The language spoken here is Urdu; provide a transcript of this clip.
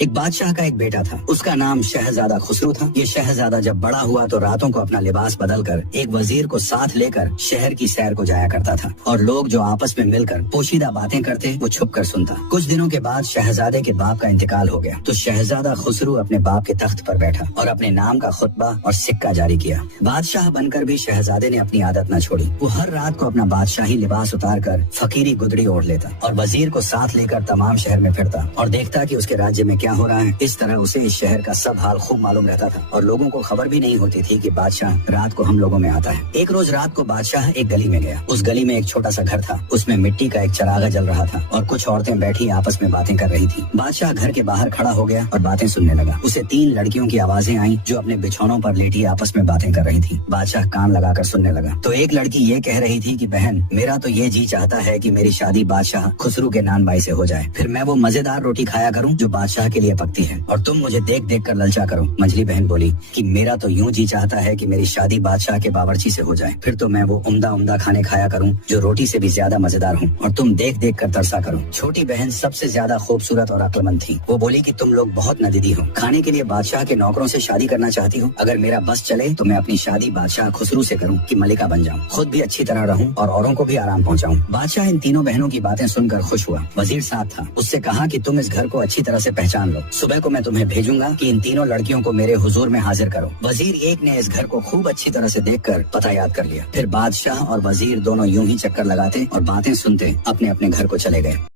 ایک بادشاہ کا ایک بیٹا تھا، اس کا نام شہزادہ خسرو تھا۔ یہ شہزادہ جب بڑا ہوا تو راتوں کو اپنا لباس بدل کر ایک وزیر کو ساتھ لے کر شہر کی سیر کو جایا کرتا تھا، اور لوگ جو آپس میں مل کر پوشیدہ باتیں کرتے وہ چھپ کر سنتا۔ کچھ دنوں کے بعد شہزادے کے باپ کا انتقال ہو گیا تو شہزادہ خسرو اپنے باپ کے تخت پر بیٹھا اور اپنے نام کا خطبہ اور سکہ جاری کیا۔ بادشاہ بن کر بھی شہزادے نے اپنی عادت نہ چھوڑی۔ وہ ہر رات کو اپنا بادشاہی لباس اتار کر فقیری گدڑی اوڑھ لیتا اور وزیر کو ساتھ لے کر تمام شہر میں پھرتا اور دیکھتا کہ اس کے راجیہ میں کیا ہو رہا ہے۔ اس طرح اسے اس شہر کا سب حال خوب معلوم رہتا تھا اور لوگوں کو خبر بھی نہیں ہوتی تھی کہ بادشاہ رات کو ہم لوگوں میں آتا ہے۔ ایک روز رات کو بادشاہ ایک گلی میں گیا۔ اس گلی میں ایک چھوٹا سا گھر تھا، اس میں مٹی کا ایک چراغا جل رہا تھا اور کچھ عورتیں بیٹھی آپس میں باتیں کر رہی تھی۔ بادشاہ گھر کے باہر کھڑا ہو گیا اور باتیں سننے لگا۔ اسے 3 لڑکیوں کی آوازیں آئیں جو اپنے بچھونوں پر لیٹی آپس میں باتیں کر رہی تھی۔ بادشاہ کان لگا کر سننے لگا تو ایک لڑکی یہ کہہ رہی تھی کہ بہن، میرا تو یہ جی چاہتا ہے کہ میری شادی بادشاہ خسرو کے نان بائی سے ہو جائے، پھر میں وہ مزیدار روٹی کھایا کروں جو بادشاہ کے لیے پکتی ہے، اور تم مجھے دیکھ دیکھ کر للچا کرو۔ منجلی بہن بولی کہ میرا تو یوں جی چاہتا ہے کہ میری شادی بادشاہ کے باورچی سے ہو جائے، پھر تو میں وہ عمدہ کھانے کھایا کروں جو روٹی سے بھی زیادہ مزیدار ہوں، اور تم دیکھ دیکھ کر ترسا کرو۔ چھوٹی بہن سب سے زیادہ خوبصورت اور عقل مند تھی۔ وہ بولی کہ تم لوگ بہت ندیدی ہو، کھانے کے لیے بادشاہ کے نوکروں سے شادی کرنا چاہتی ہو۔ اگر میرا بس چلے تو میں اپنی شادی بادشاہ خسرو سے کروں کہ ملکہ بن جاؤں، خود بھی اچھی طرح رہوں اور اوروں کو بھی آرام پہنچاؤں۔ بادشاہ ان تینوں بہنوں کی باتیں سن کر خوش ہوا۔ وزیر ساتھ تھا، اس سے کہا کہ تم اس گھر کو اچھی طرح سے پہچان لو، صبح کو میں تمہیں بھیجوں گا کہ ان تینوں لڑکیوں کو میرے حضور میں حاضر کرو۔ وزیر ایک نے اس گھر کو خوب اچھی طرح سے دیکھ کر پتہ یاد کر لیا۔ پھر بادشاہ اور وزیر دونوں یوں ہی چکر لگاتے اور باتیں سنتے اپنے اپنے گھر کو چلے گئے۔